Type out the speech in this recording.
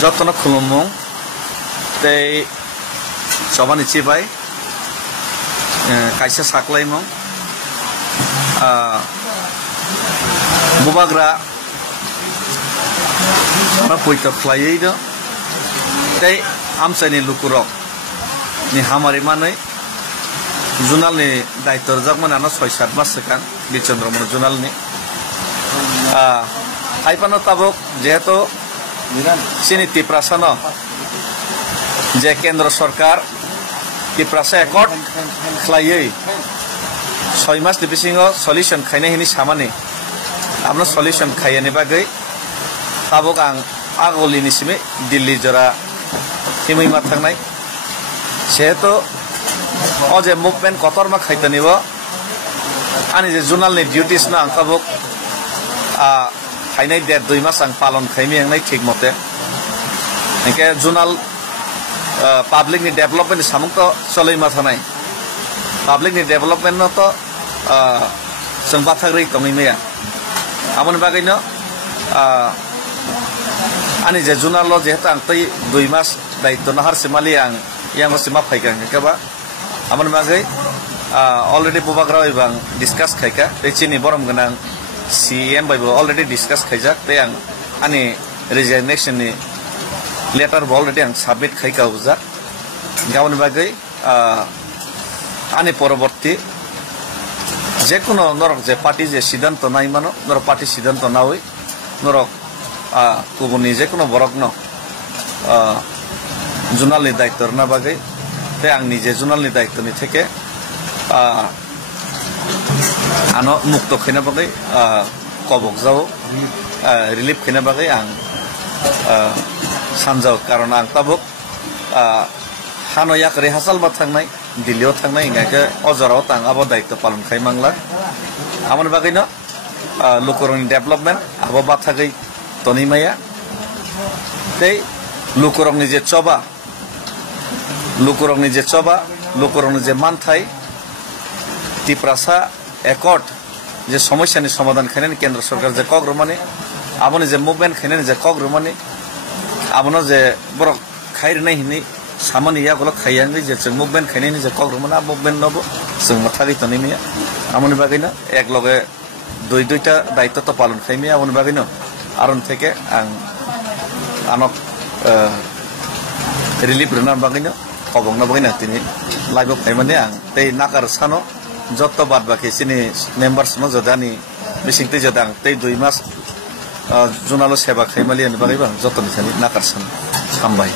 Jotno khulumung tei sobani chibai kaisa saklaimung bubagra na poito khlaiei do tei amsani lukurok ni hamari manai jurnal ni daittor jakmana no 6-7 mas sekan bichandramon jurnal ni aipano tabok jehetu sini tiprasano je kendra sarkar tiprasa ekot khlaiei 6 mas ni bisingo solution khaina hini samani amno solution khayani bagai tabok ang agoli ni simi Delhi jora himui ma thangnai sehetu oje movement kotorma khaitanibo ani je journal ni duties na ang tabok hainai 1.5 mas ang palon khaimi angnai thik mote engke journal public ni development samung to soloi ma thanai public ni development no to sengba thagri tongi meya amon bagai no ani je journal lo je tang tei 2 mas daitto na har simali ang yang sima phaikan ke ba amon bagai already bubagra ibang discuss khaika techini borom ganang CM by already discuss khaijak te ang ani resignation ni letter already ang submit khaika uja gaun bagai ani poroborti je kono norok je party je siddhanto nai mano norok party siddhanto naoi norok kubuni je kono borok no journal ni daittor na bagai te ang nije journal ni daitto ni theke ano mukto khina bagai kobok jao relief khina bagai ang sanjao karon ang tabuk hano yak rehasal ba thangnai Delhi thangnai ngake ojaro tang abo daitto palon khai mangla amon bagai no lukurong development abo ba thagai tonimaya tei lukurong ni je choba lukurong ni je manthai tiprasa একট যে সমস্যানি সমাধান খাইনি কেন্দ্র সরকার যে কগ্রমানি আপনি যে movement খাইনি যে কগ্রমানি আপনি যে বড় খাইর নাই হিনি সামানি ইয়াগুলো খাইয়াঙ্গি যে মুভমেন্ট খাইনি যে কগ্রমানা মুভমেন্ট নব जों মাথাগি তনিমিয়া আমনি বাগিনা এক লগে দুইটা দায়িত্ব তো পালন খাইমি আমনি বাগিনা আরন থেকে আং আনক রিলিফ রনার বাগিনা কবংনা বাগিনা তিনি লাইভ খাইমানে আং তেই নাকার সানো Jotto bad baki sini members no jodani bisingti jodang tei 2 mas junalo seba khaimali ani bagai bang jotto ni thani nakarsan sambai